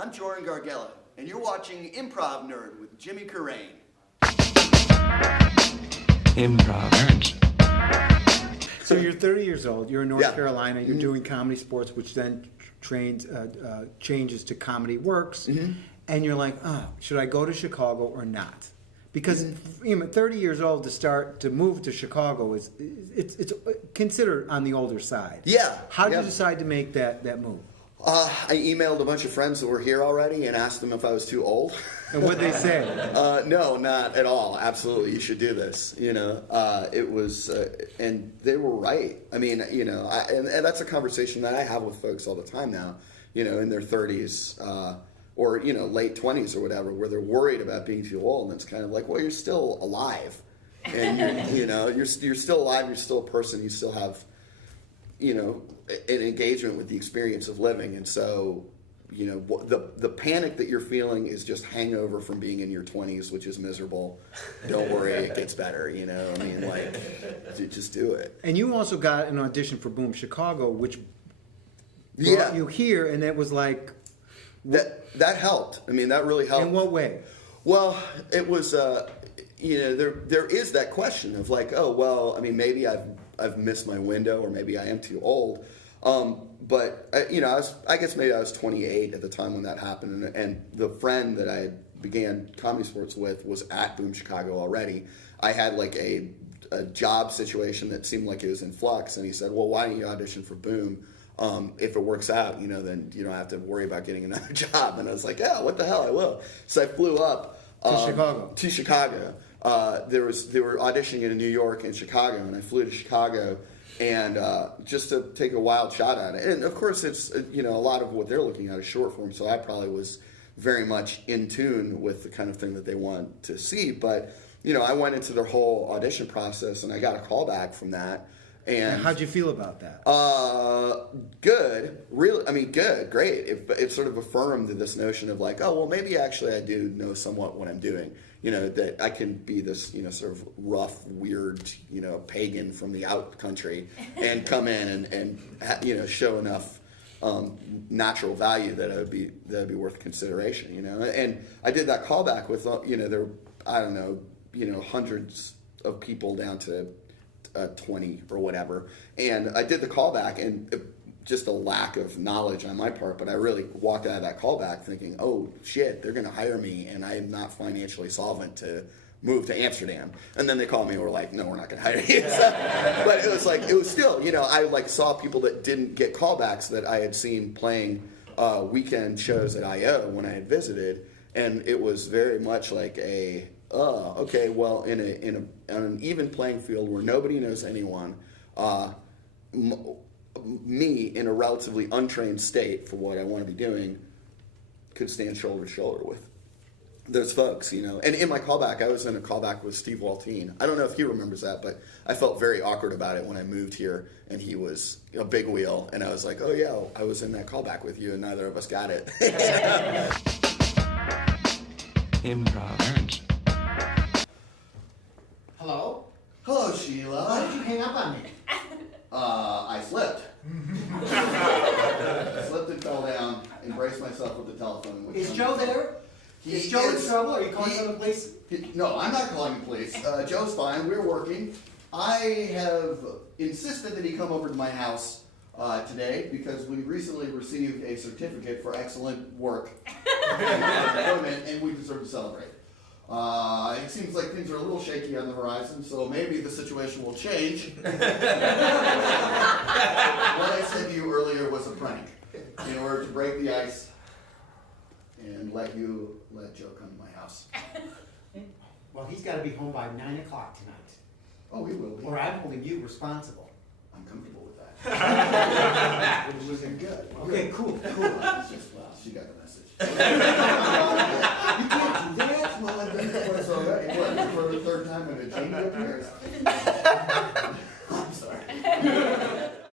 I'm Jorin Garguilo, and you're watching Improv Nerd with Jimmy Carrane. Improv Nerd. So you're 30 years old, you're in North Yeah. Carolina, you're doing comedy sports, which then changes to Comedy Works, and you're like, oh, should I go to Chicago or not? Because 30 years old to move to Chicago it's considered on the older side. Yeah. How did you decide to make that move? I emailed a bunch of friends that were here already and asked them if I was too old. And what'd they say? No, not at all. Absolutely, you should do this. It was, and they were right. I mean, and that's a conversation that I have with folks all the time now, in their 30s or, late 20s or whatever, where they're worried about being too old. And it's kind of like, well, you're still alive. And, you're still alive, you're still a person, you still have, an engagement with the experience of living. And so, the panic that you're feeling is just hangover from being in your 20s, which is miserable. Don't worry, it gets better, just do it. And you also got an audition for Boom Chicago, which brought you here, and it was like... That helped. I mean, that really helped. In what way? Well, it was, there is that question of like, oh, well, I mean, maybe I've missed my window, or maybe I am too old. But I guess maybe I was 28 at the time when that happened, and the friend that I began comedy sports with was at Boom Chicago already. I had like a job situation that seemed like it was in flux, and he said, well, why don't you audition for Boom? If it works out, then you don't have to worry about getting another job. And I was like, yeah, what the hell, I will. So I flew up to Chicago. They were auditioning in New York and Chicago, and I flew to Chicago and just to take a wild shot at it. And of course, it's a lot of what they're looking at is short form, so I probably was very much in tune with the kind of thing that they want to see. But I went into their whole audition process, and I got a call back from that. And how'd you feel about that? Good. Really, I mean, good, great. It sort of affirmed this notion of like, oh, well, maybe actually I do know somewhat what I'm doing. That I can be this, sort of rough, weird, pagan from the out country and come in and show enough natural value that that'd be worth consideration, And I did that callback with, there, I don't know, hundreds of people down to 20 or whatever, and I did the callback, and just a lack of knowledge on my part, but I really walked out of that callback thinking, oh shit, they're gonna hire me, and I am not financially solvent to move to Amsterdam. And then they called me and were like, no, we're not gonna hire you. But it was still, I like saw people that didn't get callbacks that I had seen playing weekend shows at IO when I had visited, and it was very much like okay, well, on an even playing field where nobody knows anyone, me in a relatively untrained state for what I want to be doing could stand shoulder to shoulder with those folks, And in my callback, I was in a callback with Steve Waltine. I don't know if he remembers that, but I felt very awkward about it when I moved here, and he was a big wheel, and I was like, oh yeah, I was in that callback with you, and neither of us got it. Improv Nerd. Hello? Hello, Sheila. Why did you hang up on me? I slipped. I slipped and fell down, embraced myself with the telephone. Is Joe there? Is Joe in trouble? Are you calling the police? No, I'm not calling the police. Joe's fine. We're working. I have insisted that he come over to my house today because we recently received a certificate for excellent work and we deserve to celebrate. It seems like things are a little shaky on the horizon, so maybe the situation will change. What I said to you earlier was a prank in order to break the ice and let Joe come to my house. Well, he's got to be home by 9 o'clock tonight. Oh, he will be. Or I'm holding you responsible. I'm comfortable with that. It was good. Okay, cool. Well, she got the message.